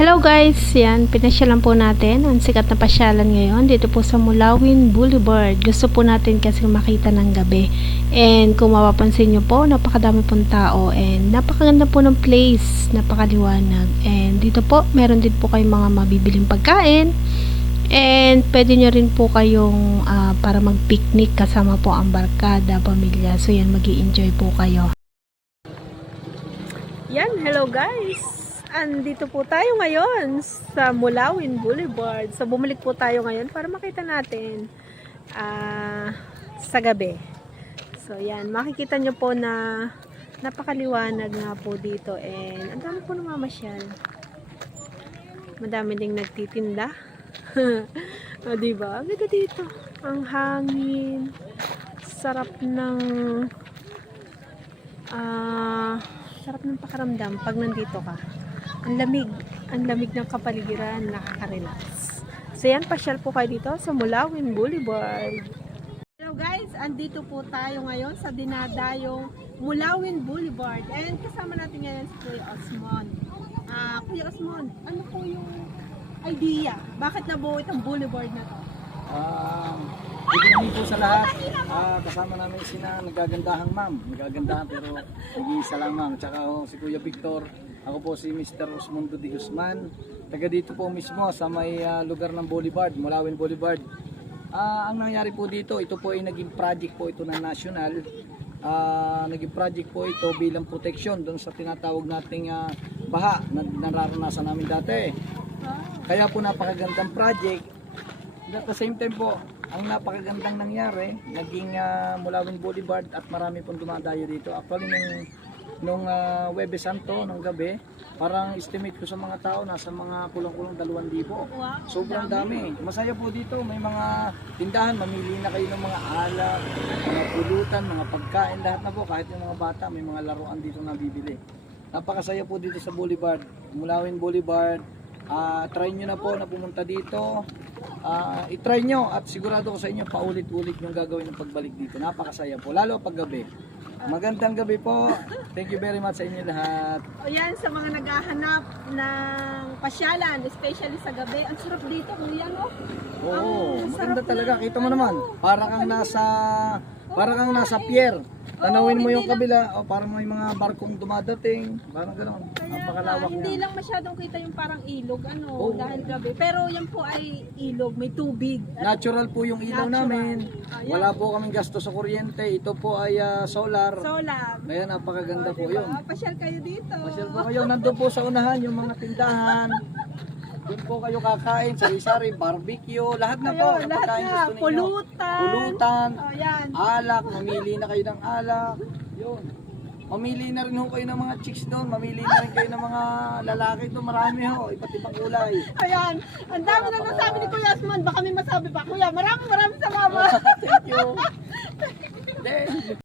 Hello guys, yan, pinasyalan po natin ang sikat na pasyalan ngayon dito po sa Mulawin Boulevard. Gusto po natin kasi makita ng gabi. And kung mapapansin nyo po, napakadami pong tao and napakaganda po ng place, napakaliwanag. And dito po, meron din po kayong mga mabibiling pagkain. And pwede nyo rin po kayong para mag-picnic kasama po ang barkada, pamilya. So yan, mag-i-enjoy po kayo. Yan, hello guys! Andito po tayo ngayon sa Mulawin Boulevard. So bumalik po tayo ngayon para makita natin sa gabi. So yan, makikita nyo po na napakaliwanag nga po dito. And ang dami po namamasyal. Madami ding nagtitinda. O diba? Ganda dito. Ang hangin. Sarap ng pakaramdam pag nandito ka. Ang lamig ng kapaligiran, nakaka-relax. So yan, pasyal po kayo dito sa Mulawin Boulevard. Hello guys, andito po tayo ngayon sa dinadayong Mulawin Boulevard. And kasama natin ngayon si Kuya Osmond. Kuya Osmond, ano po yung idea? Bakit nabuo itong boulevard na to? Good evening po sa lahat. Kasama namin nagagandahang ma'am. Nagagandahan pero nag-iisa lang ma'am. Tsaka si Kuya Victor. Ako po si Mr. Osmundo de Guzman. Taga dito po mismo sa may lugar ng Boulevard, Mulawin Boulevard. Ang nangyari po dito, ito po ay naging project po ito ng national. Naging project po ito bilang protection doon sa tinatawag nating baha na nararanasan namin dati. Kaya po napakagandang project. At the same time po, ang napakagandang nangyari, naging Mulawin Boulevard at marami pong dumadayo dito. Actually, nung Huwebes Santo, nung gabi, parang estimate ko sa mga tao, nasa mga kulang-kulang 2,000. Sobrang dami. Masaya po dito, may mga tindahan, mamili na kayo ng mga alak, mga pulutan, mga pagkain, lahat na po, kahit yung mga bata, may mga laruan dito na bibili. Napakasaya po dito sa Boulevard, Mulawin Boulevard. Try nyo na po na pumunta dito. I-try nyo at sigurado ko sa inyo paulit-ulit yung gagawin ng pagbalik dito. Napakasaya po, lalo pag gabi. Magandang gabi po. Thank you very much sa inyo lahat. O yan, sa mga naghahanap ng pasyalan, especially sa gabi, ang sarap dito, kuya, no? Oo, maganda talaga. Kita mo naman, para kang nasa pier. Tanawin mo yung kabila, parang may mga barkong dumadating, parang gano'n. Napakalawak hindi niya. lang masyadong kita yung parang ilog, Oo. dahil gabi. Pero yan po ay ilog, may tubig. Natural po yung ilaw Natural. namin. Wala po kaming gasto sa kuryente. Ito po ay solar. Solar. Kaya napakaganda po yun. Pasyal kayo dito. Pasyal po kayo. Nandun po sa unahan yung mga tindahan. Doon po kayo kakain, sari-sari, barbecue, lahat na po. Ayun, lahat Pagkain na. gusto ninyo. Pulutan. Pulutan, Yan. alak, mamili na kayo ng alak. Yun. Mamili na rin ho kayo ng mga chicks doon, mamili na rin kayo ng mga lalaki doon, marami ho, iba't ibang kulay. Ayan. Ang dami na nasabi ni Kuya Osman. Baka may masabi pa. Kuya, maraming salamat. Thank you. Then,